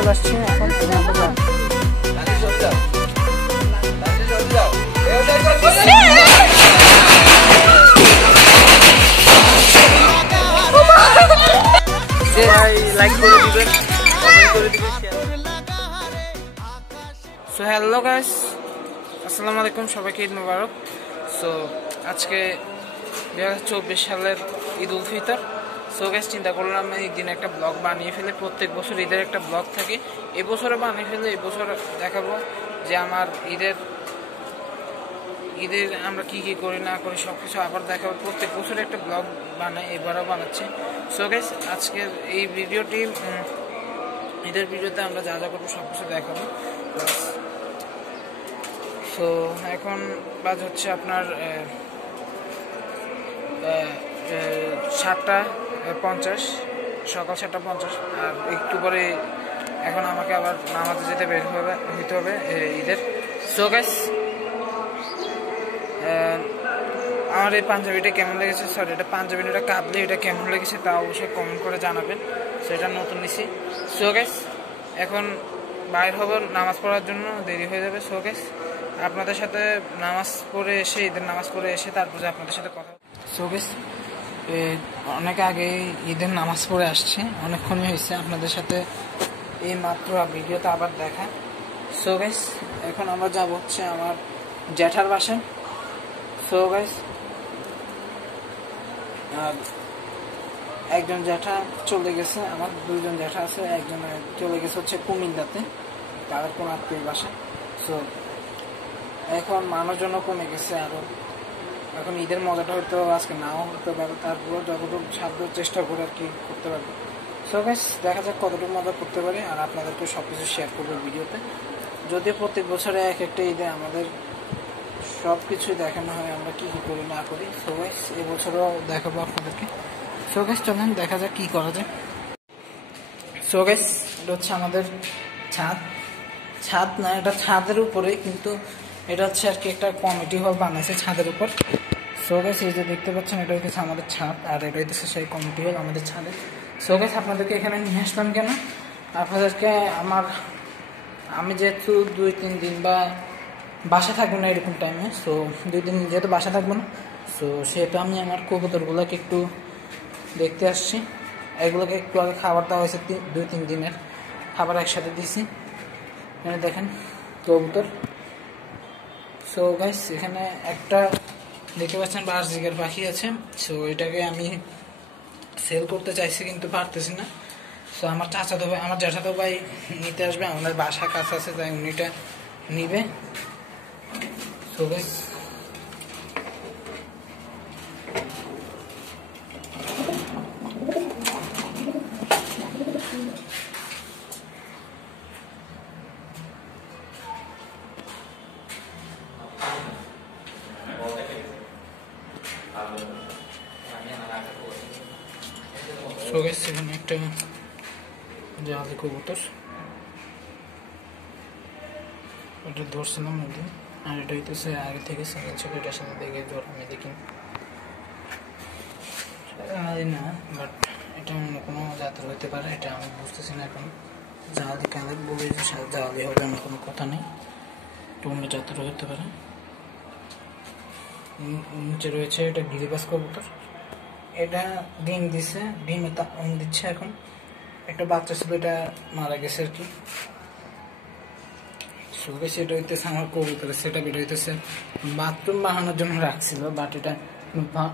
চলে আসছি এখন লাইক করে দিবেন, কমেন্ট করে দিবেন। সো হ্যালো গাইস, আসসালামু আলাইকুম, সবাইকে ঈদ মোবারক। সো আজকে 2024 সালের ঈদ উল ফিতর। সো গাইস চিন্তা করলাম এই দিন একটা ব্লগ বানিয়ে ফেলে, প্রত্যেক বছর ঈদের একটা ব্লগ থাকে, এবছরও বানিয়ে ফেলে। এবছর দেখাবো যে আমার ঈদের আমরা কি কি করি না করি সব কিছু আবার দেখাবো। প্রত্যেক বছর একটা ব্লগ বানাই, এবারও বানাচ্ছি। সো গাইস আজকের এই ভিডিওটি, ঈদের ভিডিওতে আমরা যা যা করবো সব কিছু দেখাবো। সো এখন বাজ হচ্ছে আপনার 7:50, সকাল 7:50। আর একটু পরে এখন আমাকে আবার নামাজে যেতে হইতে হবে ঈদের। সো গাইস আমার এই পাঞ্জাবিটা কেমন লেগেছে, সরি এটা পাঞ্জাবি এটা কাবলি, এটা কেমন লেগেছে তা অবশ্যই কমেন্ট করে জানাবেন। সো এটা নতুন নিছি। সো গাইস এখন বাইর হব নামাজ পড়ার জন্য, দেরি হয়ে যাবে। সো গাইস আপনাদের সাথে নামাজ পড়ে এসে, ঈদের নামাজ পড়ে এসে তারপরে আপনাদের সাথে কথা। সো গাইস অনেক আগে ঈদের নামাজ পড়ে আসছে, অনেকক্ষণই হয়েছে আপনাদের সাথে এই মাত্র ভিডিওতে আবার দেখা। সো গাইস এখন আমরা যাব হচ্ছে আমার জ্যাঠার বাসায়। সো গাইস একজন জ্যাঠা চলে গেছে, আমার দুইজন জ্যাঠা আছে, একজন চলে গেছে হচ্ছে কুমিল্লাতে, তাদের কোন আত্মীয় বাসায়। সো এখন মানুষজনও কমে গেছে আরো। এখন ঈদের মজাটা হয়তো আজকে নাও হতে পারে, তারপরে যতটুকু সাধ্য চেষ্টা করে আর কি করতে পারবো। সো গাইস দেখা যাক কতটুকু মজা করতে পারি, আর আপনাদেরকে সবকিছু শেয়ার করবো ভিডিওতে। যদিও প্রত্যেক বছরে এক একটা ঈদে আমাদের সবকিছু দেখানো হয়, আমরা কি কি করি না করি। সো গাইস এবছরও দেখাবো আপনাদেরকে। সো গাইস চলেন দেখা যাক কি করা যায়। সো গাইস এটা হচ্ছে আমাদের ছাদ না, এটা ছাদের উপরে, কিন্তু এটা হচ্ছে আর কি একটা কমিটি হল বানাইছে ছাদের উপর। সো গাইস এই যে দেখতে পাচ্ছেন এটা হচ্ছে আমাদের ছাদ, আর এটা হচ্ছে সেই কমিটি হল আমাদের ছাদে। সো গাইস আপনাদেরকে এখানে নিয়ে আসলাম কেন, আপনাদেরকে আমি যেহেতু 2-3 দিন বা বাসা থাকবো না এরকম টাইমে, সো 2 দিন যেহেতু বাসা থাকবো না, সো সেহেতু আমি আমার কবুতরগুলোকে একটু দেখতে আসছি। এগুলোকে একটু আগে খাবার দেওয়া হয়েছে, 2-3 দিনের খাবার একসাথে দিয়েছি। এখানে দেখেন কবুতর। সো গাইস এখানে একটা দেখতে পাচ্ছেন বাজরিকার পাখি আছে। সো এটাকে আমি সেল করতে চাইছি কিন্তু পারতেছি না। সো আমার জ্যাঠাতো ভাই নিতে আসবে, আমাদের বাসা কাছে আছে, তাই উনিটা নিবে। সো গাইস এখানে একটা জালি কবুতর, এটা ধরছিলাম ওদিন, আর এটা হইতেছে আগে থেকে সিঙ্গেল ছিল, এটার সাথে দেখে ধর আমি দেখি না, বাট এটা অন্য কোনো জাতের হইতে পারে, এটা আমি বুঝতেছি না এখন। জালি কালার বলে যে জালি হবে এমন কোনো কথা নেই, এটা অন্য জাতের হইতে পারে। নিচে রয়েছে এটা গিরিবাজ কবুতর, এটা ডিম দিচ্ছে, ডিমে দিচ্ছে এখন। একটা বাচ্চা ছিল, এটা মারা গেছে আর কি। সেটা হইতেছে আমার কবুতর, সেটা বের হইতেছে বাথরুম বানানোর জন্য রাখছিল, বাট এটা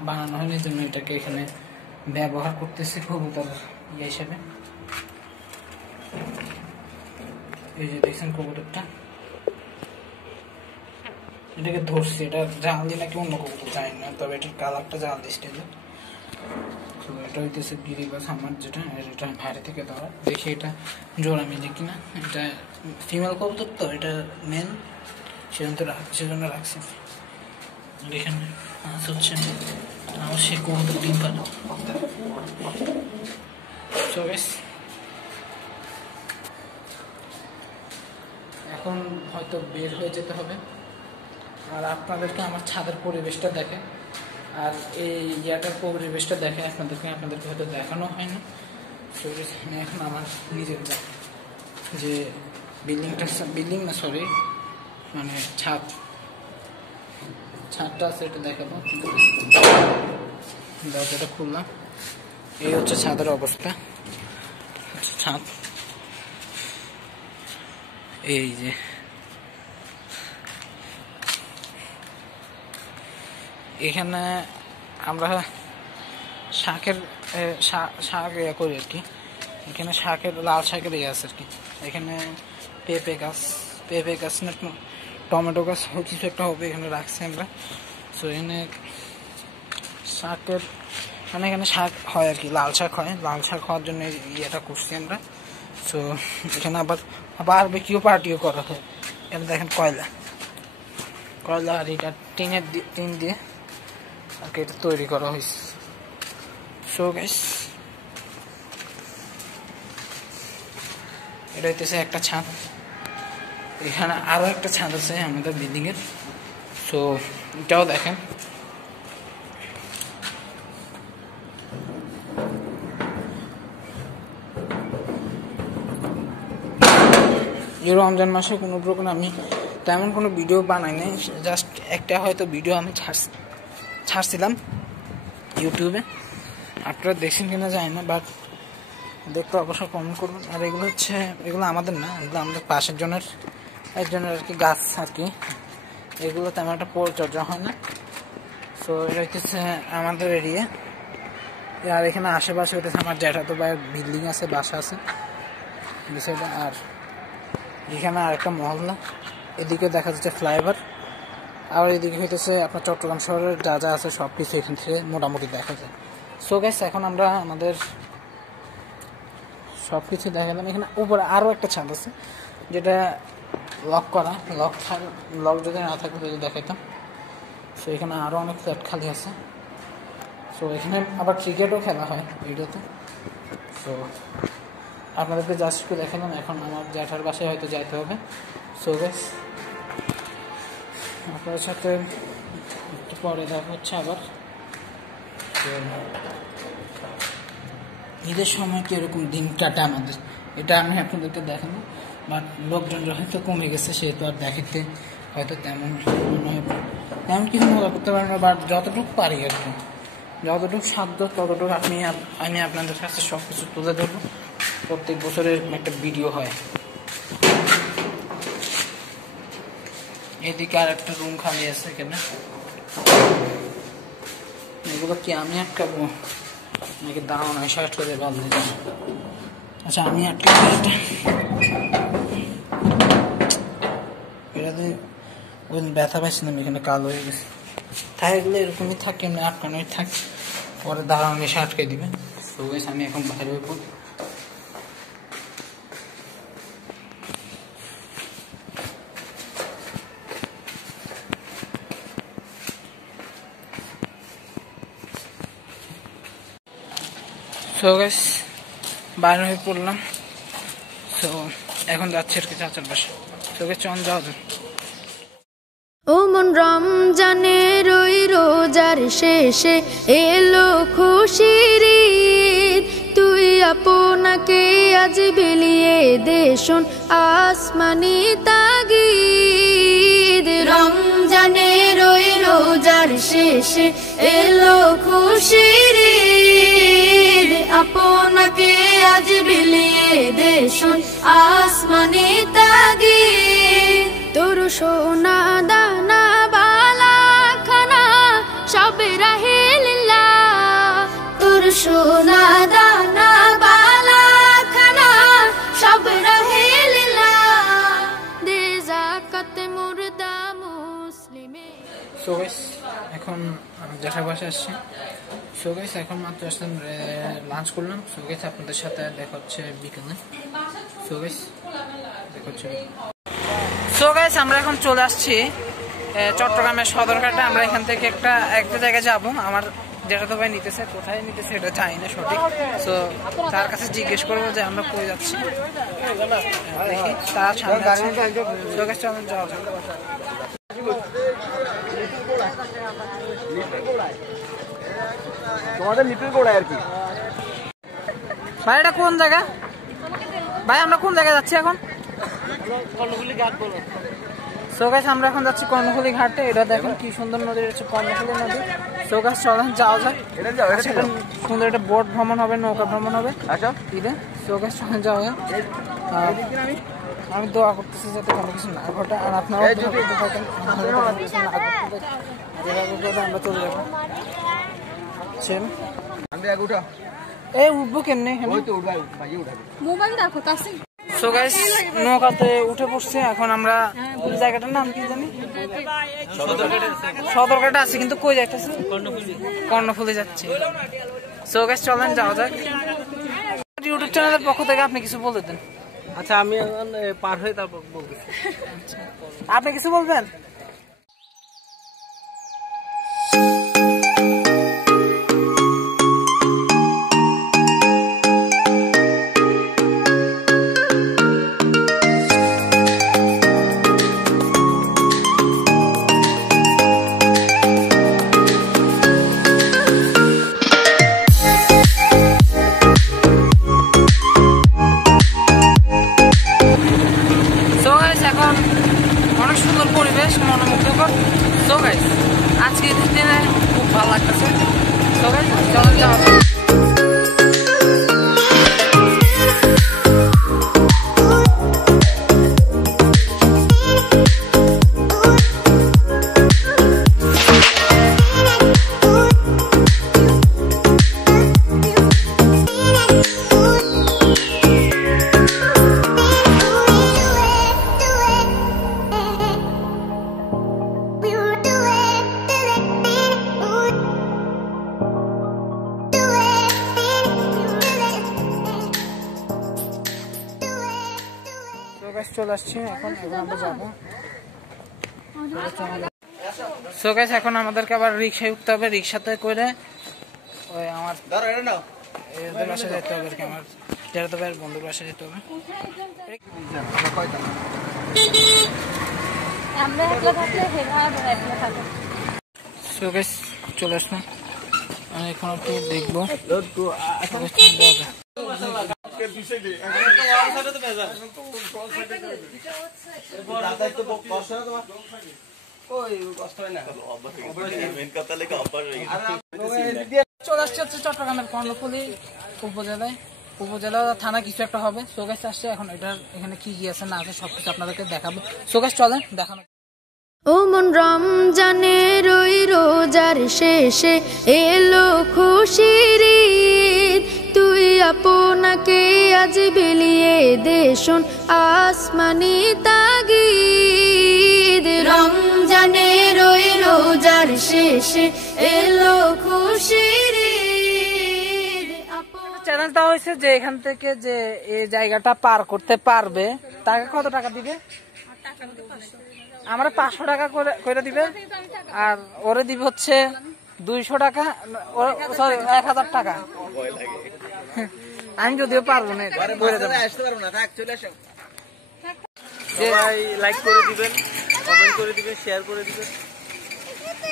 বানানো হয়নি, এই জন্য এটাকে এখানে ব্যবহার করতেছি কবুতর হিসেবে। এই যে দেখছেন কবুতরটা, এটাকে ধরছি, এটা জাল দিয়ে নাকি অন্য কবুতর চাই না, তবে এটার কালারটা জাল দিচ্ছে। তো এটা হইতেছে গিরিবাজ আমার, যেটা বাইরে থেকে ধরা, দেখি এটা জোড়া মিলে কিনা। এটা ফিমেল কবুতর, তো এটা মেল, সেজন্য রাখছি। এখানে হচ্ছে আমার সে কবুতর ডিম পালো। এখন হয়তো বের হয়ে যেতে হবে, আর আপনাদেরকে আমার ছাদের পরিবেশটা দেখে, আর এই ইয়াটার পরিবেশটা দেখে আপনাদেরকে হয়তো দেখানো হয় না। এখন আমার নিজের যে বিল্ডিং না সরি মানে ছাদটা আছে এটা দেখাবো, দরজাটা খুললাম। এই হচ্ছে ছাদের অবস্থা, ছাদ এই যে এখানে আমরা শাকের শাক করি আর কি। এখানে লাল শাকের আছে আর কি। এখানে পেঁপে গাছ না টমেটো গাছ কিছু একটা হবে এখানে রাখছি আমরা। সো এখানে শাকের মানে এখানে শাক হয় আর কি, লাল শাক হয়। লাল শাক হওয়ার জন্য ইয়েটা করছি আমরা। সো এখানে আবার বারবিকিউ পার্টিও করা হয়। এটা দেখেন কয়লা আর এটা টিন দিয়ে আর কি এটা তৈরি করা হয়েছে। সো গাইস এটা হইতেছে একটা ছাদ। এখানে আরো একটা ছাদ আছে আমাদের বিল্ডিং এর। সো এটাও দেখেন। এই রমজান মাসে কোনো প্রকার আমি তেমন কোনো ভিডিও বানাই নাই, জাস্ট একটা হয়তো ভিডিও আমি ছাড়ছিলাম ইউটিউবে। আপনারা দেখছেন কিনা জানি না, বাট দেখতে অবশ্যই কমেন্ট করবেন। আর এগুলো আমাদের না, এগুলো আমাদের পাশের একজনের আর কি গাছ আর কি। এগুলো তেমন একটা পরিচর্যা হয় না। সো এটা হচ্ছে আমাদের এরিয়া। আর এখানে আশেপাশে হইতেছে আমার জ্যাঠাতো ভাইয়ের বিল্ডিং আছে, বাসা আছে বিষয়টা। আর এখানে আরেকটা মহল্লা, এদিকে দেখা যাচ্ছে ফ্লাইওভার। আর এদিকে হইতেছে আপনার চট্টগ্রাম শহরের যা যা আছে সব কিছু এখান থেকে মোটামুটি দেখা যায়। সো গাইস এখন আমরা আমাদের সব কিছু দেখালাম। এখানে উপরে আরও একটা ছাদ আছে যেটা লক করা, লক যদি না থাকতো যদি দেখাইতাম। সো এখানে আরও অনেক ফ্ল্যাট খালি আছে। সো এখানে আবার ক্রিকেটও খেলা হয় ভিডিওতে। সো আপনাদেরকে জাস্ট একটু দেখালাম। এখন আমার জ্যাঠার বাসায় হয়তো যাইতে হবে। সো গাইস আপনাদের সাথে একটু পরে দেখা হচ্ছে আবার। ঈদের সময় কীরকম দিন কাটে আমাদের, এটা আমি আপনাদেরকে দেখাবো। বাট লোকজনরা হয়তো কমে গেছে, সেহেতু আর দেখাতে হয়তো তেমন কিছু মজা করতে পারি না। বাট যতটুকু পারি আর কি, যতটুকু সাধ্য ততটুকু আমি আপনাদের কাছে সব কিছু তুলে ধরবো। প্রত্যেক বছরের একটা ভিডিও হয়। এদিকে আর একটা রুম খালি আছে এখানে। এগুলো কি আমি আটকাবো নাকি দাঁড়ানো নয় শার্ট করে বাদ দিতে? আচ্ছা আমি আটকাবো এটাতে ওই ব্যথা পাইছিলাম এখানে, কালো হয়ে গেছে। তাই এগুলো এরকমই থাকে, এমনি আটকানোই থাকে, পরে দাঁড়ানো এসে আটকে দিবে। তো আমি এখন বাইরে হইব। সো গাইস বাইরে হয়ে পড়লাম। সো এখন যাচ্ছি আর কি চাচার বাসা। সো গাইস চল যাওয়া যাক। ও মন রমজানের ওই রোজার শেষে এলো খুশির ঈদ, তুই আপনাকে আজ বিলিয়ে দে শোন আসমানি তাগিদ। রমজানের ওই রোজার শেষে এলো খুশির ঈদ, আপনাকে আজ বিলিয়ে দে শোন আসমানি তাগিদ। তোর সোনা দানা বালা খানা সব রাহে লিল্লাহ, তোর সোনা দানা বালা খানা সব রাহে লিল্লাহ, দে যাকাত মুর্দা মুসলিমে। সো গাইস এখন জ্যাঠার বাসায় আসছি। সো গাইস এখন মাত্র আসলাম, লাঞ্চ করলাম। সো গাইস আপনাদের সাথে দেখা হচ্ছে বিকেলে। সো গাইস দেখা হচ্ছে। সো গাইস আমরা এখন চলে আসছি চট্টগ্রামের সদরঘাটে। আমরা এখান থেকে একটা জায়গায় যাবো। আমার যেটা তো ভাই নিতেছে, কোথায় নিতেছে এটা জানি না সঠিক। সো তার কাছে জিজ্ঞেস করবো যে আমরা কই যাচ্ছি, দেখি তার সামনে যাওয়া যাবে। তোমাদের লিটল গোড়ায় আর কি। ভাই এটা কোন জায়গা? ভাই আমরা কোন জায়গায় যাচ্ছি এখন? কর্ণফুলী ঘাট বলো। সো গাইস আমরা এখন যাচ্ছি কর্ণফুলী ঘাটে। এটা দেখুন কি সুন্দর নদী, হচ্ছে কর্ণফুলী নদী। সো গাইস চলেন যাওয়া যাক। সুন্দর একটা বোট ভ্রমণ হবে, নৌকা ভ্রমণ হবে ঈদে। সো গাইস চলেন যাওয়া যাক। আমি দোয়া করতেছি যাতে কোনো কিছু না ঘটে, আর আপনারা আমরা চলে যাবো। এই উঠবো কেমনে? সো গাইস নৌকাতে উঠে পড়ছে। এখন আমরা জায়গাটার নাম কি জানি, সদরঘাটে আছে, কিন্তু কই যাইতেছে? কর্ণফুলী যাচ্ছে। সো গাইস চলেন যাওয়া যাক। ইউটিউব চ্যানেলের পক্ষ থেকে আপনি কিছু বলে দেন। আচ্ছা আমি এখন পার হয়ে তারপর বলতেছি। আপনি কিছু বলবেন? অনেক সুন্দর পরিবেশ, মনোমুগ্ধকর। সো গাইস আজকে দিনে খুব ভালো লাগতেছে। সো গাইস চলেন যাওয়া যাক। চলে আসছি এখন আমরা যাবো। সো গাইস এখন আমাদেরকে আবার রিক্সায় উঠতে হবে। রিক্সাতে করে ওই আমার এদের বাসায় যেতে হবে, আমার যেতে হবে বন্ধুর বাসায় যেতে হবে। সো গাইস চলে আসলাম, আমি এখন একটু দেখবো। চলে আসছে হচ্ছে চট্টগ্রামের কর্ণফুলী উপজেলা থানা কিছু একটা হবে। সো গাইস আসছে এখন, এটার এখানে কি কি আছে না আছে সবকিছু আপনাদেরকে দেখাবো। সো গাইস চলেন দেখানো। ও মন রমজানের ওই রোজার শেষে এলো খুশির ঈদ, তুই আপনাকে আজ বিলিয়ে দে শোন আসমানি তাগিদ। রমজানের ওই রোজার শেষে এলো খুশির ঈদ। চ্যালেঞ্জটা হয়েছে যে এখান থেকে যে এই জায়গাটা পার করতে পারবে তাকে কত টাকা দিবে? আমরা 500 টাকা করে দিবে, আর ওরে দিবে হচ্ছে 200 টাকা, সরি 1000 টাকা। আমি যদিও পারবো না, সবাই লাইক করে দিবেন, কমেন্ট করে দিবেন, শেয়ার করে দিবেন।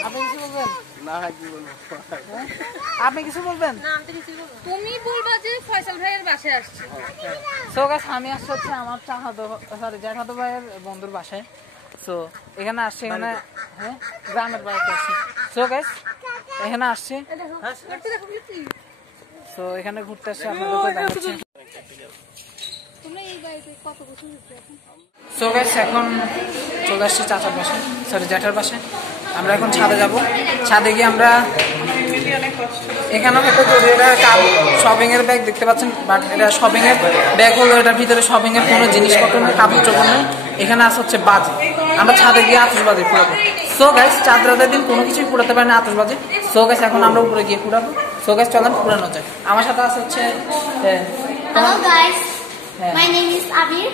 আপনি কিছু বলবেন? না কি বলবো, আপনি কিছু বলবেন? তুমি বলবা যে ফয়সাল ভাইয়ের বাসায় আসছে। সো গাইস আমি আসছি হচ্ছে আমার জ্যাঠাতো ভাইয়ের বন্ধুর বাসায়। সো এখানে আসছি, এখানে হ্যাঁ গ্রামের বাড়িতে আসছি। সো গাইস এখানে আসছি, সো এখানে ঘুরতে আসছি, আপনাদেরকে দেখাচ্ছি। সো গাইস এখন চলে আসছি চাচার বাসায়, সরি জ্যাঠার বাসায়। আমরা এখন ছাদে যাব। ছাদে গিয়ে আমরা এখানে হয়তো শপিং এর ব্যাগ দেখতে পাচ্ছেন, বাট এটা শপিং এর ব্যাগ হলো, এটার ভিতরে শপিং এর কোনো জিনিসপত্র কাপড় চোপড় নেই। এখানে আছে হচ্ছে বাজি। আমরা ছাদে গিয়ে আতশবাজি ফুটাবো। সো গাইস চাঁদ রাতের দিন কোনো কিছুই ফুটাতে পারে না আতশবাজি। সো গাইস এখন আমরা উপরে গিয়ে ফুটাবো। সো গাইস চলেন ফুটানো যায়। আমার সাথে আছে হচ্ছে Hello guys, my name is Abir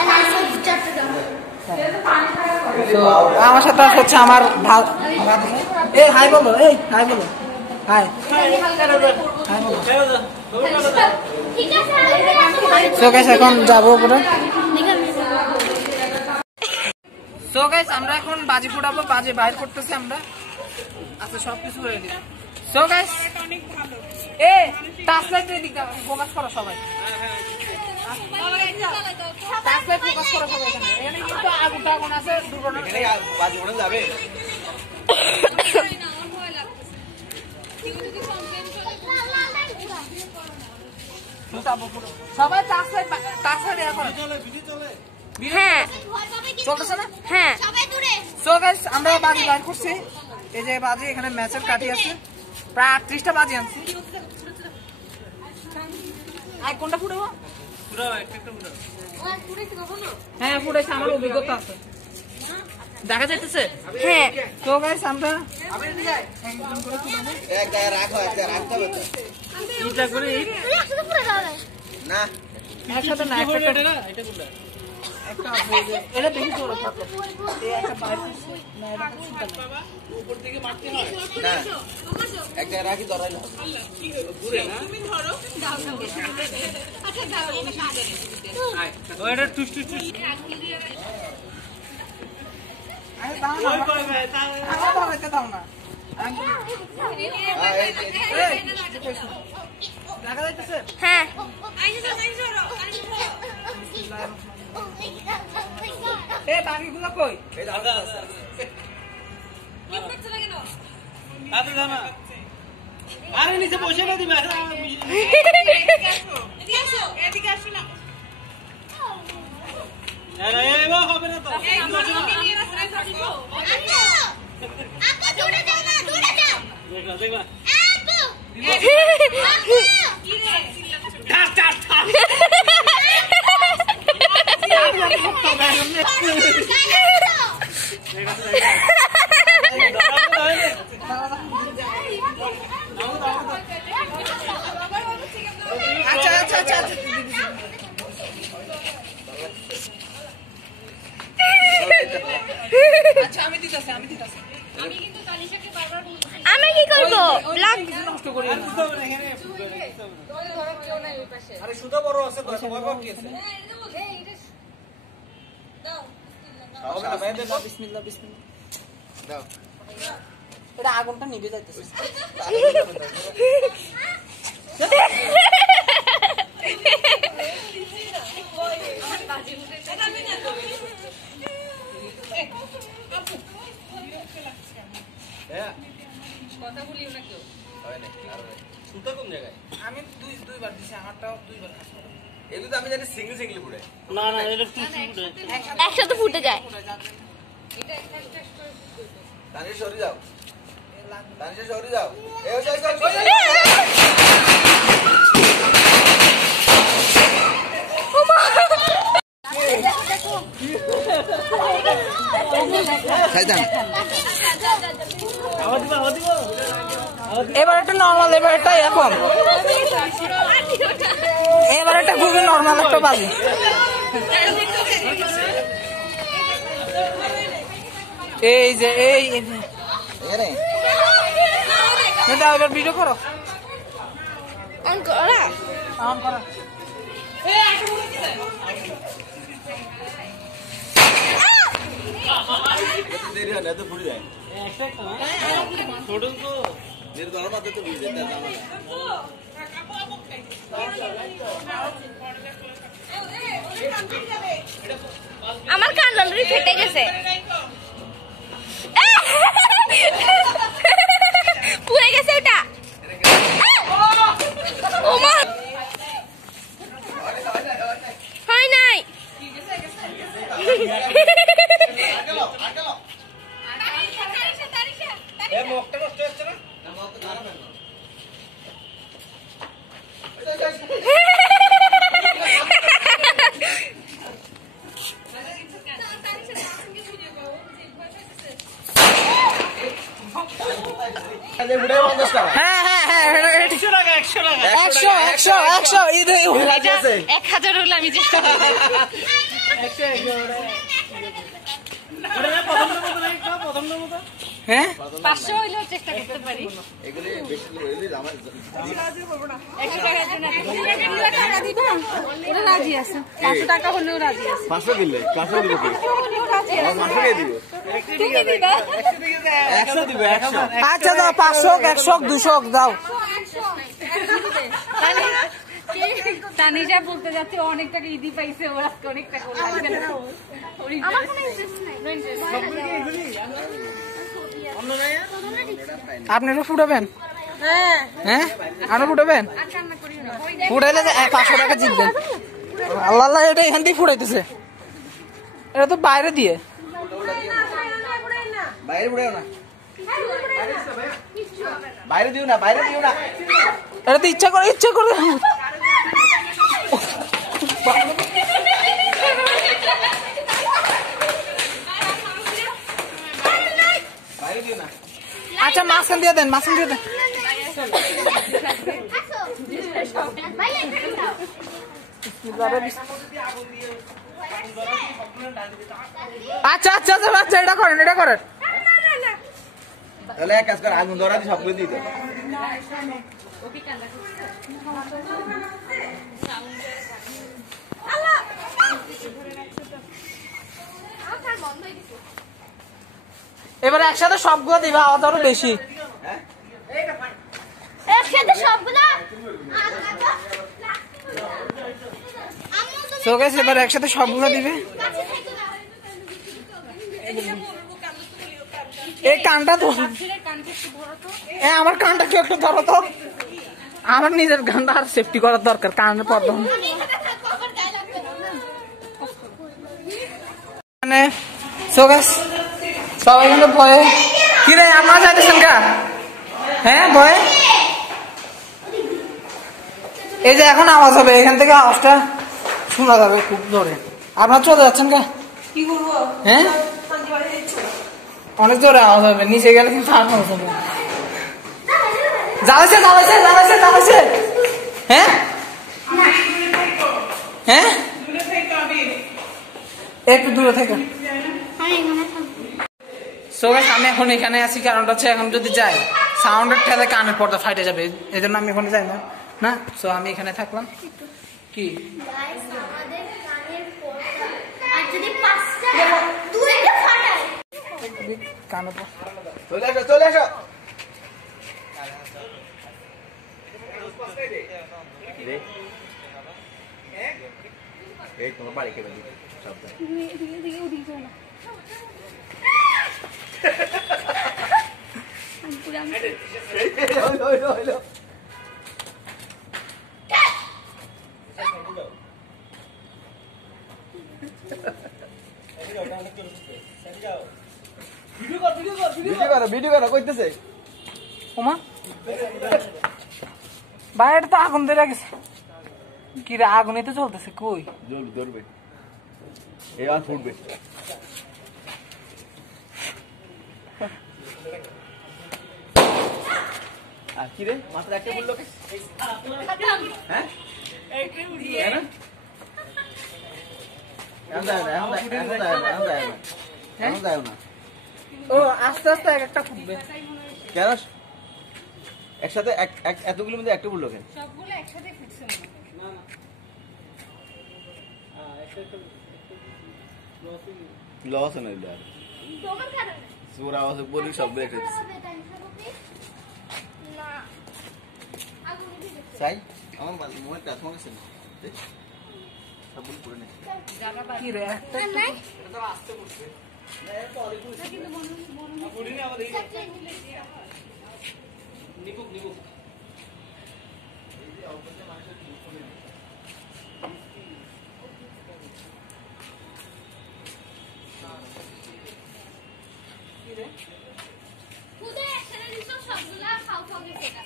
and I'm from Chattogram. তো আমার সাথে হচ্ছে আমার এই হাই বলো, এই হাই বলো, হাই হাই বলো। সো গাইস এখন যাবো উপরে। সো গাইস আমরা এখন বাজি ফুটাবো, বাজি বাইর করতেছি আমরা। আচ্ছা সবকিছু রেডি। সো গাইস এ টাচলাইট দিক দাও ফোকাস করো সবাই টাচলাইট ফোকাস করো সবাই এখানে কিন্তু আগুনটা কোন আছে দুর্ঘটনা এখানে বাজি ওড়ে যাবে সবাই টাচলাইট এখন হ্যাঁ চলতেছে না হ্যাঁ সো গাইস আমরা বাজি বাইর করছি এই যে বাজি এখানে ম্যাচের কাঠি আছে প্রায় 38টা বাজি আনছি আর কোনটা ফুটাবো হ্যাঁ ফুটাইছে আমার অভিজ্ঞতা আছে দেখা যাইতেছে হ্যাঁ তো গাইস আমরা এক জায়গায় রাখো হবে তো এটা করে না একসাথে না একটা এটা কোনটা একটা আছে যে এটা দেখি তো থাকে এই একটা বাইরে না এটা উপর থেকে মারতে হয় না এক জায়গায় রাখি ধরাই না ঘুরে না তুমি ধরো আচ্ছা দাও ওটা টুস টুস টুস আরে দাও না আমার ধরাইতে দাও না দেখা যাইতেছে হ্যাঁ এ বাকিগুলো কই এই দাদা আছে আরে জানা আরে নিচে বসে না দিবা এদিকে আসো না আরে এবা হবে না তো দেখবা দেখবা আচ্ছা আচ্ছা আচ্ছা আচ্ছা আমি দিতেছি আমি কি করবো ব্লগ নষ্ট করি আরে সুদা বড় আছে তো ভয় পাও কি আছে বিসমিল্লাহ বিসমিল্লাহ দাও এটা আগুনটা নিভে যাইতেছে কথা বলিও না কেউ সুতা কোন জায়গায় আমি দুইবার দিছি আমারটাও দুইবার কাজ করে এগুলো তো আমি জানি সিঙ্গেল সিঙ্গেল পুড়ে না না এটা টুটু একসাথে ফুটে যায় এটা একটা করে তানিশ সরে যাও তানিশ সরে যাও এই ওই খাইতাম এবার একটা নর্মাল এবার একটা এখন এবার একটা খুবই নর্মাল একটা বাজি এই যে এই এখানে দাও এবার ভিডিও করো অন করা অন করো দেরি হয় না তো পুড়ে যায় ছোট তো এর গরম আছে তো পুড়ে যেতে আমার কান অলরেডি ফেটে গেছে পুড়ে গেছে ওটা ও মা হয় নাই এ মুখটা নষ্ট হচ্ছে না হ্যাঁ হ্যাঁ হ্যাঁ 100 টাকা 100 ঈদে 1000 হলো আমি চেষ্টা করব প্রথম মতো হ্যাঁ 500 হইলেও চেষ্টা করতে পারি। এগুলি বেশি হইলে আমার 100 টাকার জন্য টাকা দিবা? ওরা রাজি আছে। 500 টাকা হলেও রাজি আছে। 500 দিলে 500 দিব কি? হলেও রাজি আছে। 500 কে দিব? তুমি দিবা? 100 দিব 100। আচ্ছা দাও 500 100 200 দাও। তানিজা বলতে যাচ্ছে অনেক টাকা ইদি পাইছে, ওরা অনেক টাকা লাগবে না। আমার কোনো ইন্টারেস্ট নাই। আপনি তো ফুটাবেন? হ্যাঁ আরো ফুটাবেন? ফুটাইলে 500 টাকা জিতবেন। আল্লাহ আল্লাহ, এটা এখান থেকে ফুটাইতেছে, এটা তো বাইরে দিয়ে। বাইরে উড়াও না, বাইরে দিও না, বাইরে দিও না। এটা তো ইচ্ছা করে বাইরে দিও না। আচ্ছা মাঝখান দিয়ে দেন, মাঝখান দিয়ে দেন। আচ্ছা আচ্ছা আচ্ছা আচ্ছা, এটা করেন, এটা করেন। তাহলে এক কাজ কর, আগুন ধরা দিয়ে সবগুলো দিয়ে দাও। এবার একসাথে সবগুলো দিবা, আওয়াজ আরো বেশি। একসাথে সবগুলা তো গাইস এবার একসাথে সবগুলো দিবে। এই কানটা তো, আমার কানটা কি একটু ধরো তো, আমার নিজের কানটা আর সেফটি করার দরকার, কানের পর্দা মানে। সো গাইস সবাই কিন্তু ভয়ে, কি রে আপনারা যাইতেছেন কা? হ্যাঁ ভয়ে, এই যে এখন আওয়াজ হবে, এখান থেকে আওয়াজটা শোনা যাবে খুব জোরে। আপনারা চলে যাচ্ছেন কা? কি করবো? হ্যাঁ অনেক জোরে আওয়াজ হবে, নিচে গেলে কিন্তু আর আওয়াজ হবে। জ্বালাইছে জ্বালাইছে জ্বালাইছে জ্বালাইছে। হ্যাঁ হ্যাঁ একটু দূরে থেকে। সো গাইস আমি এখন এখানে আছি, কারণটা হচ্ছে এখন যদি যাই সাউন্ডের ঠেলে কানের পর্দা ফাটে যাবে, এই জন্য আমি এখন যাই না না। সো আমি এখানে থাকলাম। কি আমাদের কানের পর্দা আর যদি 5টা 2টা ফাটায় কানের পর্দা চলে আসো, চলে আসো। এই তোমার বাড়ি কেটে দিবে সব জায়গায়। ভিডিও করো কইতেছে। ওমা বাইরে তো আগুন ধরে গেছে। কি রে আগুনই তো চলতেছে, কই জ্বলবে, ধরবে, এবার ফুটবে। আর কি রে মাত্র একটা বললো কে? হ্যাঁ এখন যায় না, এখন যায় না। ও আস্তে আস্তে এক একটা ফুটবে। কেন একসাথে এতগুলোর মধ্যে একটা বললো কেন? সবগুলো একসাথে ফুটছে না। লস না দিলে আর তোমার কারণে সুর আওয়াজ বলি সব দেখে না আগুন দিবে চাই আমার মোবাইল টাচ মনে আছে সব বলি পড়ে নেই। কি রে একটা নাই এটা তো আসতে পড়ছে নিপুক খুদে একসাথে দিছো সবগুলা খাও খাও গেছে এটা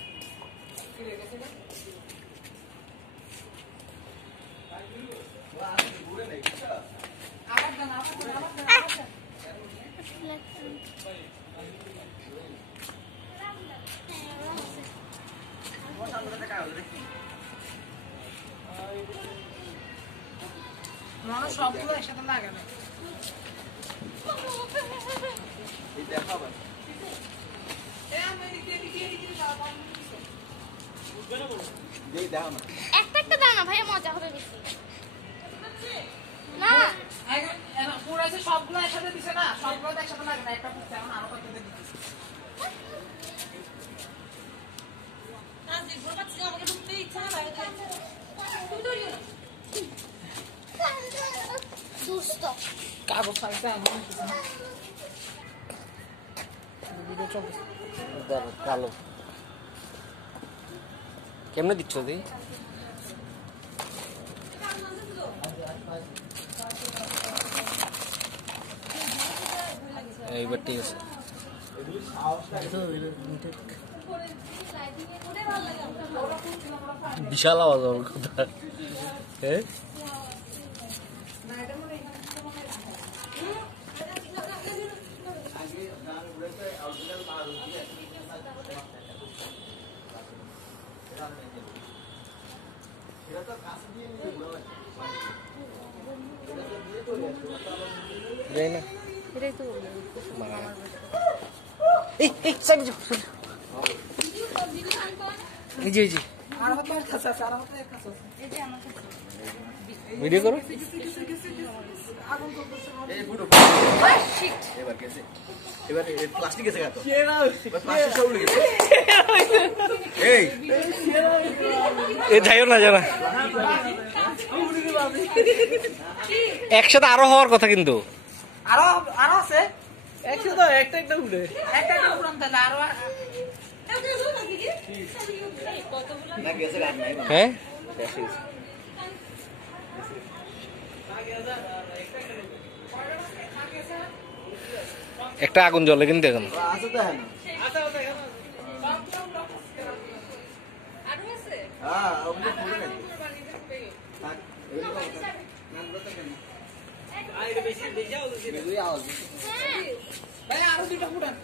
সবগুলো একসাথে লাগাবে। এই দেখা দেখো না একটা একটা দাও না ভাইয়া, মজা হবে বেশি। না পুরো এসে সবগুলো একসাথে দিছে না, সবগুলো তো একসাথে লাগে না, একটা পুরো এখন আরো কত দিচ্ছে। দুষ্ট। কাগজ ফালছে এমন কিছু না। ভিডিও চলছে। কালো কেমনে দিচ্ছ দি? এইবার ঠিক আছে। বিশাল আওয়াজ আমার কথা। হ্যাঁ যাই না এটাই তো আর হতে আর কাছে আছে, আর হতে এক কাছে আছে। ভিডিও করো। আগুন চলতেছে। এই ফুটো এবার গেছে, এবার প্লাস্টিক গেছে গাতো প্লাস্টিক সব উড়ে গেছে। এই এ যাইও না জানা, একসাথে আরো হওয়ার কথা কিন্তু। আরো আরো আছে একসাথে, একটা একটা উড়ে, একটা একটা উড়ান তাহলে আরো না গেছে গান নাই মানে হ্যাঁ শেষ হয়েছে। একটা আগুন জ্বলে কিন্তু এখন। আছে তো হ্যাঁ হ্যাঁ ওগুলো ফুটে গেছে। থাক এগুলো তো নামগুলো তো কেন আর এটা বেশি বেশি আওয়াজ দিছে, বেশি আওয়াজ দিছে। ভাই আরো দুটো ফুটান।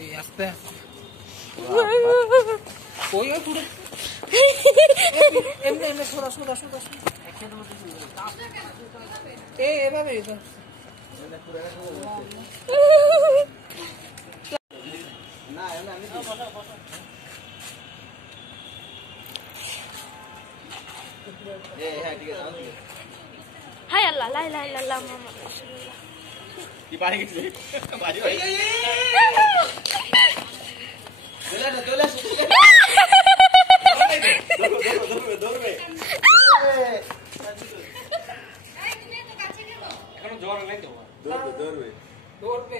এই আস্তে ওই ওই পুরো এমনি এমনি সোদা সোদা সোদা এভাবে না এমন আমি হ্যাঁ ঠিক আছে। হাই আল্লাহ, লা ইলাহা ইল্লাল্লাহ মুহাম্মাদুর রাসূলুল্লাহ। কি বাড়ি গেছে বাড়ি ভাই চলে আসো ধরবে এখনো জ্বর নাই তো। ধরবে ধরবে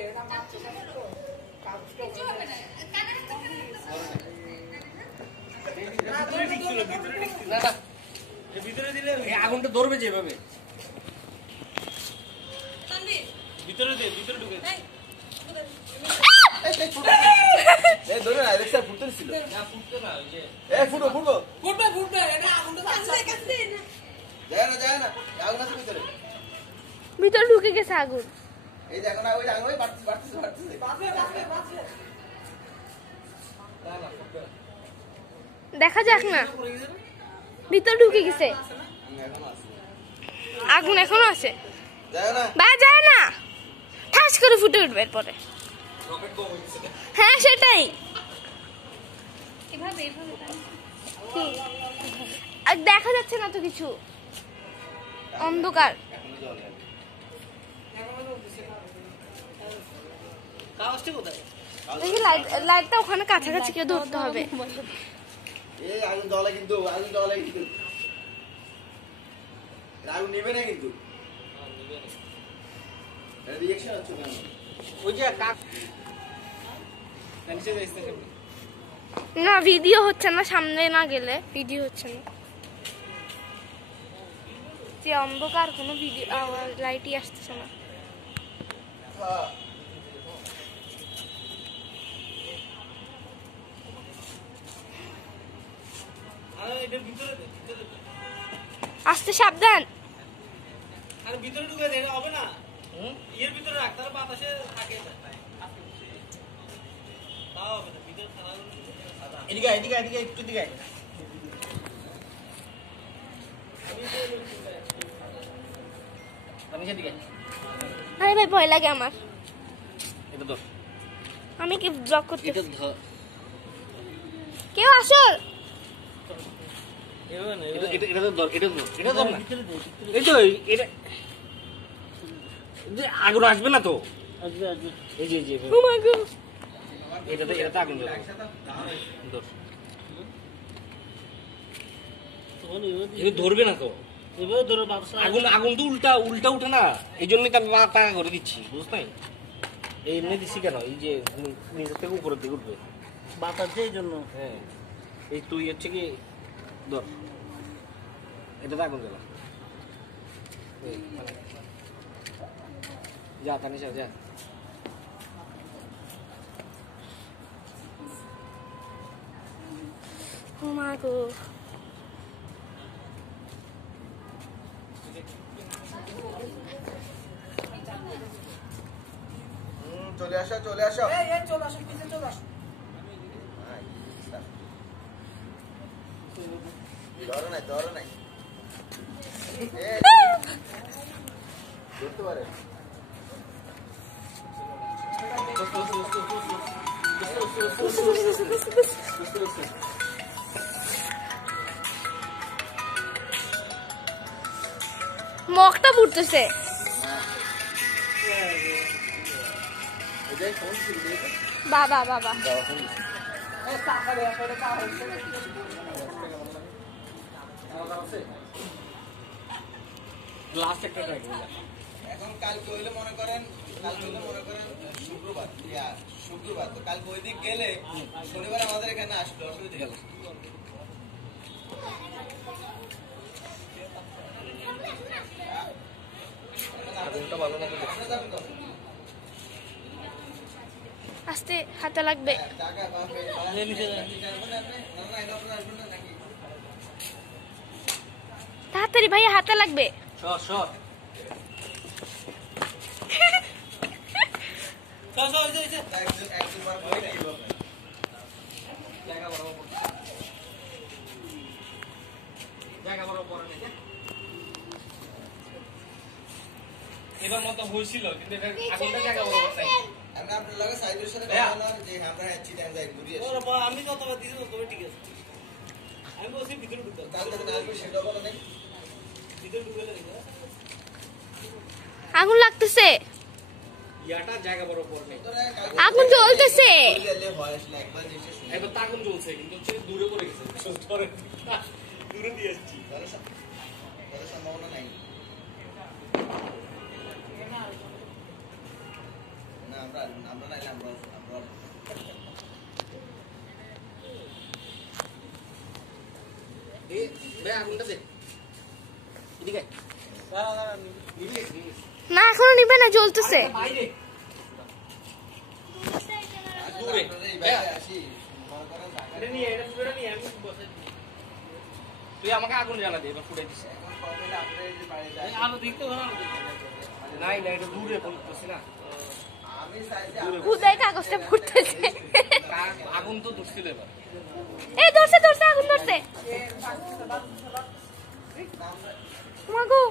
ভিতরে দিলে আগুনটা ধরবে যেভাবে। ভিতরে দে, ভিতরে ঢুকে। এই ধরে না রিকশা ফুটতে ছিল না ফুটতো না, ওই যে এই ফুটো ফুটো ফুটবে ফুটবে, এটা আগুনটা যায় না আগুন আছে ভিতরে। ভিতরে ঢুকে গেছে আগুন। এই যে এখন ওই আগুন ওই বাড়তেছে বাড়তেছে বাড়তেছে। দেখা যাক না, ভিতরে ঢুকে গেছে এখনো আছে আগুন, এখনো আছে। যায় না বা যায় না, ঠাস করে ফুটে উঠবে এরপরে। হ্যাঁ সেটাই, কি? আর দেখা যাচ্ছে না তো কিছু, অন্ধকার। কাগজটা কোথায়? দেখি লাইটটা ওখানে কাছাকাছি কেউ ধরতে হবে। এই আগুন জ্বলে কিন্তু আগুন জ্বলে কিন্তু আগুন নেবে না কিন্তু রিঅ্যাকশন হচ্ছে কেন? ওই যে কাক নিচে যাইছে কেমনে? না ভিডিও হচ্ছে না, সামনে না গেলে ভিডিও হচ্ছে না। যে অন্ধকার, কোনো ভিডিও আওয়াজ লাইটই আসতেছে না। আরে এটা ভিতরে দে, ভিতরে দে। আস্তে, সাবধান। আরে ভিতরে ঢুকে দে, এটা হবে না। এর ভিতরে রাখ, তাহলে বাতাসে থাকে না। তাও হবে না, ভিতরে থাকা। এদিকে এদিকে এদিকে একটু দিকে। আরে ভাই ভয় লাগে আমার। এটা ধর, আমি কি ব্লক করতে? এটা ধর, কেউ আসো। এটা ধর, এটা ধর, এটা ধর না। এই তো এটা আগুন আসবে না তো? এই যে ও মাই গড, এটাতে আগুন জ্বলবে। ধর। এটা ধরবে না তো? আগুন তো উল্টা উঠে না, এই জন্যই তো আমি টাকা করে দিচ্ছি, বুঝছ নাই? এই এমনি দিচ্ছি কেন, এই যে নিজের থেকে উপরের দিকে উঠবে বাতাস, এই জন্য। হ্যাঁ, এই তুই হচ্ছে কি ধর, এটাতে আগুন জ্বলা। যা তানিশা যা। ও মাই গড। চলে আসো, চলে আসো। চলে আসো, পিছে চলে আসো। ধরো নাই, ধরো নাই। ধরতে পারে। মগটা ফুটতেছে। এটাই ফোন ছিল, দেখো। বাবা বাবা, লাস্ট একটা ট্রাই করি। এখন কালকে হইলে মনে করেন শুক্রবার, শুক্রবার তো কালকে ওই দিক গেলে শনিবার আমাদের এখানে আসলো, অসুবিধা গেল। আস্তে হাতে লাগবে। তাড়াতাড়ি ভাইয়া, হাতে লাগবে। সর সর এবার মতো হয়েছিল, কিন্তু আগুনটা জায়গা বরাবর নাই। আমরা আপনার লগে সাইদের সাথে কথা বললাম যে আমরা হ্যাচি টাইম যাই ঘুরি আসি। আমি যতটা দিছি ততটা ঠিক আছে। আমি বলছি ভিতরে ঢুকতে, কাল থেকে আসবে সেটা বলো নাই। ভিতরে ঢুকে আগুন লাগতেছে, ইয়াটা জায়গা বরাবর নেই। আগুন জ্বলতেছে। গেলে হয় আসলে একবার এসে শুনি। এবার তো আগুন জ্বলছে, কিন্তু হচ্ছে দূরে পড়ে গেছে, দূরে দিয়ে আসছি। তাহলে সম্ভাবনা নাই। না আমরা নাইলে আমরা আগুনটা দে এদিকে। না এখনো নিবে না, জ্বলতেছে। বাইরে দূরে আসি মনে করেন এটা নিয়ে, এটা পুরোটা নিয়ে আমি বসে। তুই আমাকে আগুন জ্বালা দে, এবার ফুটে দিস। এখন কবে আপনার এই যে বাড়িতে আসি, আলো দেখতে ভালো, আলো দেখতে নাই না, এটা দূরে বলতেছি না। আমি চাইছি খুদাই কাগজটা ফুটতেছে। আগুন তো ধরছিল এবার। এই ধরছে ধরছে, আগুন ধরছে। মাগো,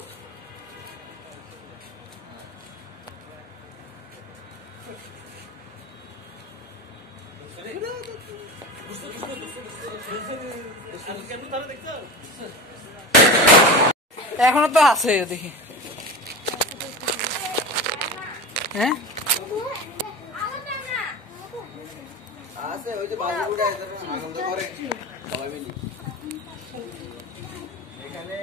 এখনো তো আছে দেখি। হ্যাঁ আছে ওই যে বাবুগুড়া আনন্দ করে সবাই মিলি এখানে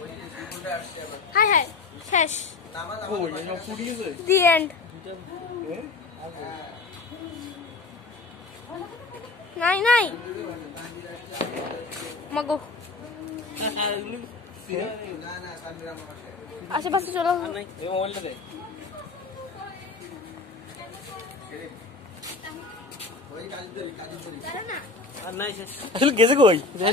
ওই যে দুপুরে আসছে আবার হাই হাই, শেষ। নামা দি এন্ড। নাই নাই মাগো, না না কান্দিরা আমার বাসায় আশেপাশে চলো। এই মোবাইলটা দে। ওই কাজী আর নাই শেষ। আসলে গেছে কই? হ্যাঁ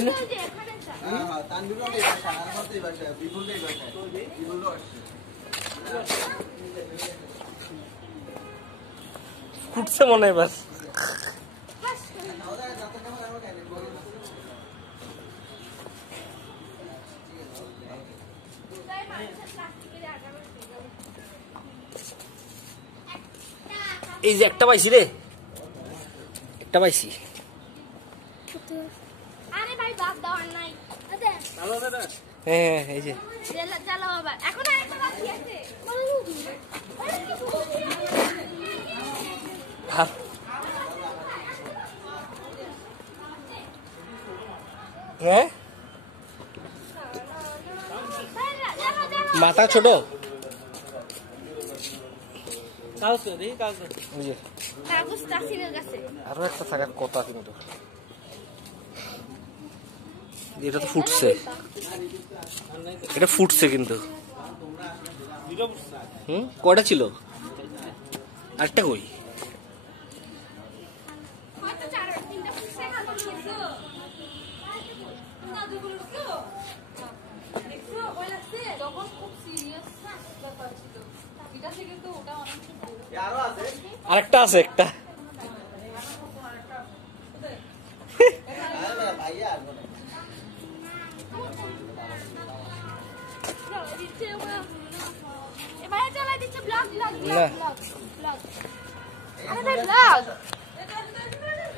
হ্যাঁ তানবিরও এই বাসায় আর আমাদের এই বাসায় বিপুলও এই বাসায় বিপুলও আসছে ফুটছে মনে হয় বাস। এই যে একটা পাইছি রে, একটা পাইছি। আরে ভাই বাপ দাও নাই ভালো দাদা হ্যাঁ এই যে চালাও আবার এখন আরেকটা বাকি আছে হ্যাঁ মাথা ছোট বুঝে কাগজ তাসিনের কাছে আরো একটা থাকার কথা কিন্তু এটা তো ফুটছে, এটা ফুটছে কিন্তু কয়টা ছিল আরেকটা কই হয়তো 4-3টা ফুটছে হালকা ফুটছে না দুগুলো তো দেখছো ওই লাগছে তখন খুব সিরিয়াস না ব্যাপার ছিল এটা থেকে তো ওটা অনেক আরো আছে আরেকটা আছে একটা ভাইয়া আর এবারে চালাই দিচ্ছে ব্লগ ব্লগ না। ব্লগ ব্লগ আরে ভাই ব্লগ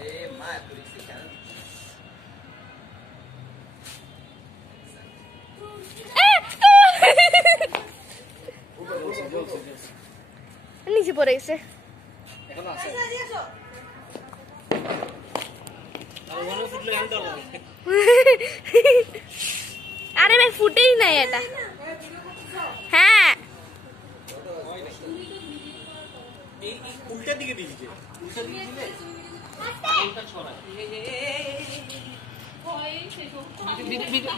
এ মা পুলিশ কেন নিচে পড়ে গেছে এখন আছে আরে ভাই ফুটেই নাই এটা হ্যাঁ উল্টা দিকে দিয়েছে উল্টা দিকে দিলে উল্টা ছড়ায়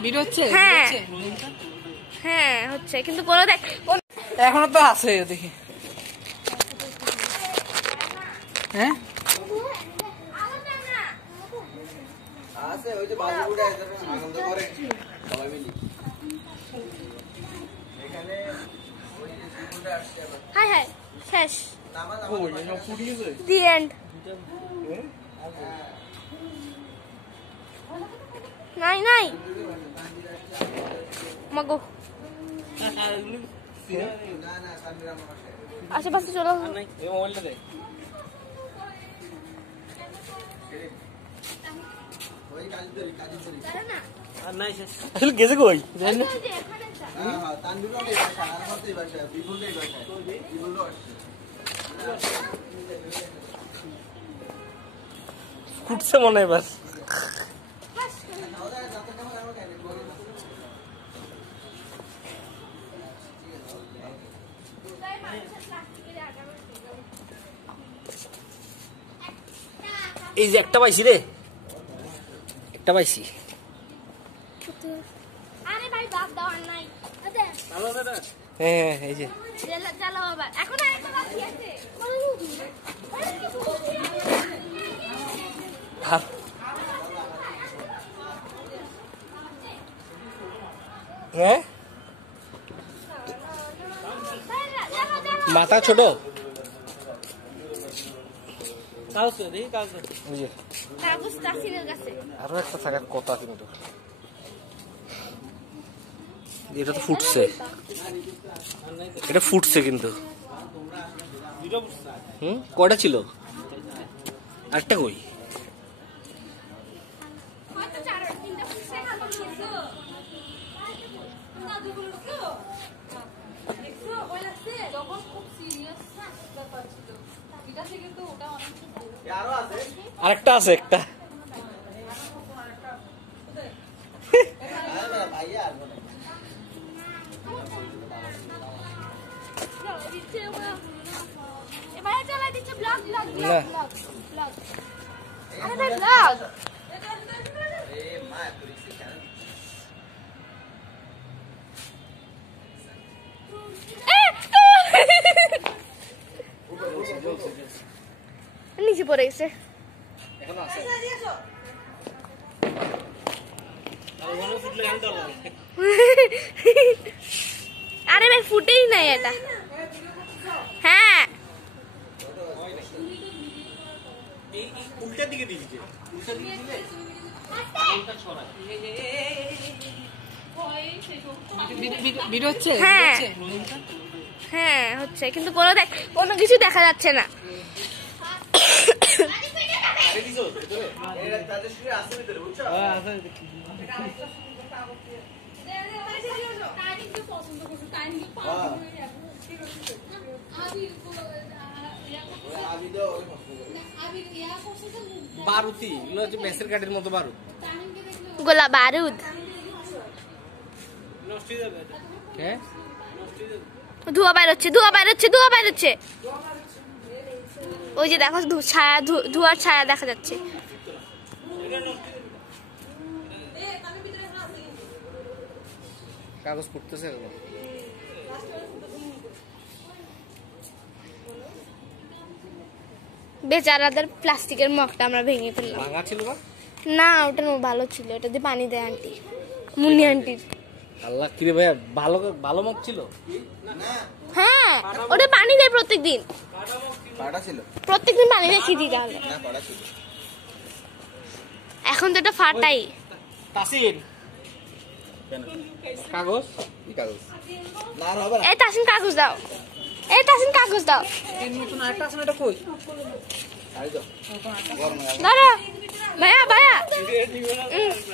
ভিডিও হচ্ছে হ্যাঁ হ্যাঁ হচ্ছে কিন্তু কোনো দেখ এখনো তো আছে দেখি হ্যাঁ আছে ওই যে বাবু উড়ে আনন্দ করে সবাই মিলে এখানে ওই যে দুপুরটা আসছে আবার হাই হাই শেষ নামাজ দি এন্ড নাই নাই মাগো না না তানভীর আমার পাশে আশেপাশে চলো এই মোবাইলটা দে ওই কাজী না আর নাই শেষ আসলে গেছে কই জানি না হ্যাঁ হ্যাঁ তানভীরও নেই বাসা আর মতই বাসা বিপুলই বাসা বিপুলও আসছে ফুটছে মনে হয় বাস এই যে একটা পাইছি রে, একটা পাইছি আরে ভাই বাপ দাও নাই ভালো দাদা হ্যাঁ এই যে চালাও আবার এখন আরেকটা বাকি আছে হ্যাঁ মাথা ছোট বুঝে কাগজ তাসিনের কাছে আরো একটা থাকার কথা কিন্তু এটা তো ফুটছে, এটা ফুটছে কিন্তু কয়টা ছিল আরেকটা কই হয়তো 4-3টা ফুটছে হালকা ফুটছে না দুগুলো তো দেখছো ওই লাগছে তখন খুব সিরিয়াস না ব্যাপার ছিল এটা থেকে তো ওটা অনেক আরো আছে আরেকটা আছে একটা ভাইয়া আর এবারে চালাই দিচ্ছে ব্লগ ব্লগ না। ব্লগ ব্লগ আরে ভাই ব্লগ এ মা পুলিশ কেন নিচে পড়ে গেছে এখন আছে আরে ভাই ফুটেই নাই এটা হ্যাঁ উল্টা দিকে দিয়েছে উল্টা দিকে দিলে উল্টা ছড়ায় ভিডিও হচ্ছে হ্যাঁ হ্যাঁ হচ্ছে কিন্তু কোনো কিছু দেখা যাচ্ছে না বারুতি এগুলো হচ্ছে মেসের কাঠের মতো বারুদ, গোলা বারুদ। হ্যাঁ ধোঁয়া বেরোচ্ছে, ধোঁয়া বেরোচ্ছে, ধোঁয়া বেরোচ্ছে। ওই যে দেখো ছায়া, ধোঁয়ার ছায়া দেখা যাচ্ছে। কাগজ পড়তেছে এখন। বেচারাদের প্লাস্টিকের মগটা আমরা ভেঙে ফেললাম। ভাঙা ছিল না? না, ওটা ভালো ছিল, ওটা দিয়ে পানি দেয় আন্টি, মুন্নি আন্টির। আল্লাহ কিরে ভাইয়া, ভালো ভালো মগ ছিল। হ্যাঁ, ওটা পানি দেয় প্রত্যেকদিন। প্রত্যেকদিন পানি রেখে দিই তাহলে। এখন তো এটা ফাটাই। তাসিন কাগজ, এই তাসিন কাগজ দাও, এই তাসিন কাগজ দাও। নতুন আরেকটা আছে না, এটা কই? ধরো ভাইয়া, ভাইয়া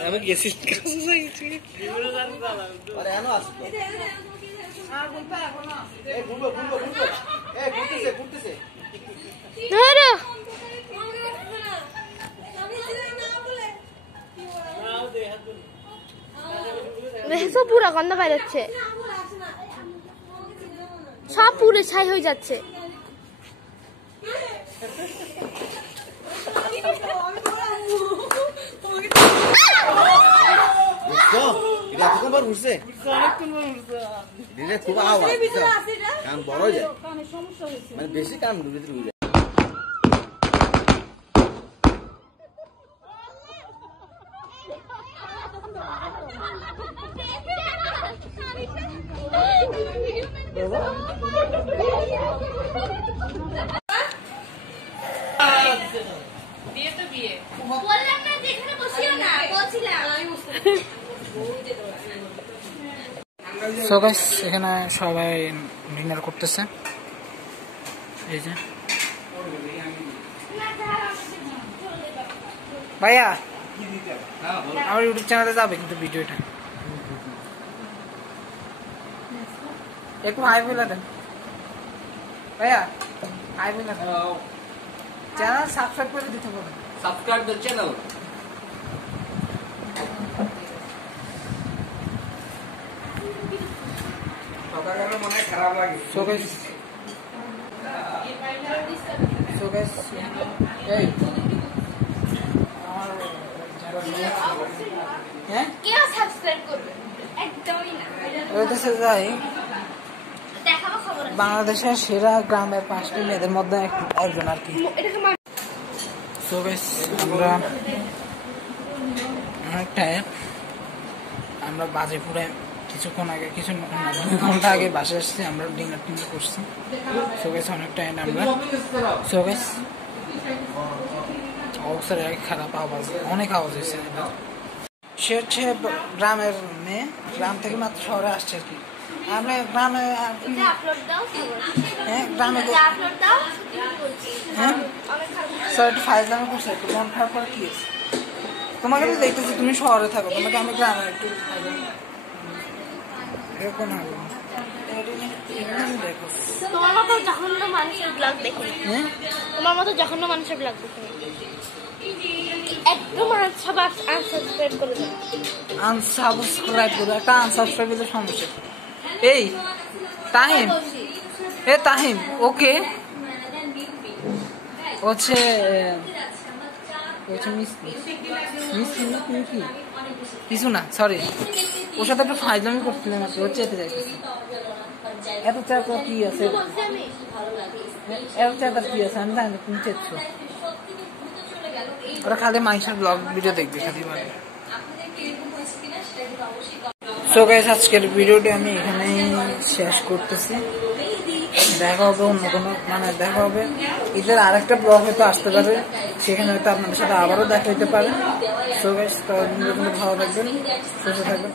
আমি গেছি কাগজ চাইছি। ধরো। দেখো পুরা গন্ধ বেরোচ্ছে, সব পুরো ছাই হয়ে যাচ্ছে। খুব আওয়াজ কান বড় যায়, মানে বেশি কান ভিতরে উঠে যায়। সো গাইস, এখানে সবাই ডিনার করতেছে। এই যে ভাইয়া আমার ইউটিউব চ্যানেলে যাবে কিন্তু ভিডিওটা একটু হাই বলে দেন ভাইয়া, হাই বলে দেন। চ্যানেল সাবস্ক্রাইব করে দিতে বলেন। Subscribe the channel. So guys, এই হ্যাঁ কেউ সাবস্ক্রাইব করবে একদমই না। ওই দেশে যাই, দেখাবো খবর আছে। বাংলাদেশের সেরা গ্রামের 5টি মেয়েদের মধ্যে একজন আর কি। So guys, আমরা অনেক টায়ার্ড। আমরা বাজেপুরে কিছুক্ষণ আগে, কিছু 2 ঘন্টা আগে বাসে আসছি। আমরা ডিনার করছি। So guys, অনেক টায়ার্ড আমরা। So guys, অবস্থা খারাপ, আওয়াজ অনেক আওয়াজ হয়েছে। সে হচ্ছে গ্রামের মেয়ে, গ্রাম থেকে মাত্র শহরে আসছে আর কি। আমরা গ্রামে হ্যাঁ গ্রামে হ্যাঁ স্যার একটু ফাইজলামি করছে, একটু মন খারাপ করে কি আছে? তোমাকে তো দেখতেছি তুমি শহরে থাকো, তোমাকে আমি গ্রামে একটু এরকম হবে। তোমার মতো জঘন্য মানুষের ব্লগ দেখি, তোমার মতো জঘন্য মানুষের ব্লগ দেখি একদম আনসাবস্ক্রাইব করে দাও। আনসাবস্ক্রাইব করে একটা আনসাবস্ক্রাইব দিলে সমস্যা। এই তাহিম, এ তাহিম, ওকে হচ্ছে তুমি কি কিছু না, সরি, ওর সাথে একটু ফাইজলামি করছিলাম আর কি। ও চেতে যাইতেছে। এত চেতা কি আছে, এত চেতার কি আছে আমি জানি, তুমি চেতছো। ওরা খালি মাইশার ব্লগ ভিডিও দেখবে খালি। সো গাইস, আজকের ভিডিওটি আমি এখানেই শেষ করতেছি। দেখা হবে অন্য কোনো, মানে দেখা হবে ঈদের আরেকটা ব্লগ হয়তো আসতে পারে, সেখানে হয়তো আপনাদের সাথে আবারও দেখা হইতে পারে। সো গাইস, ভালো থাকবেন, সুস্থ থাকবেন।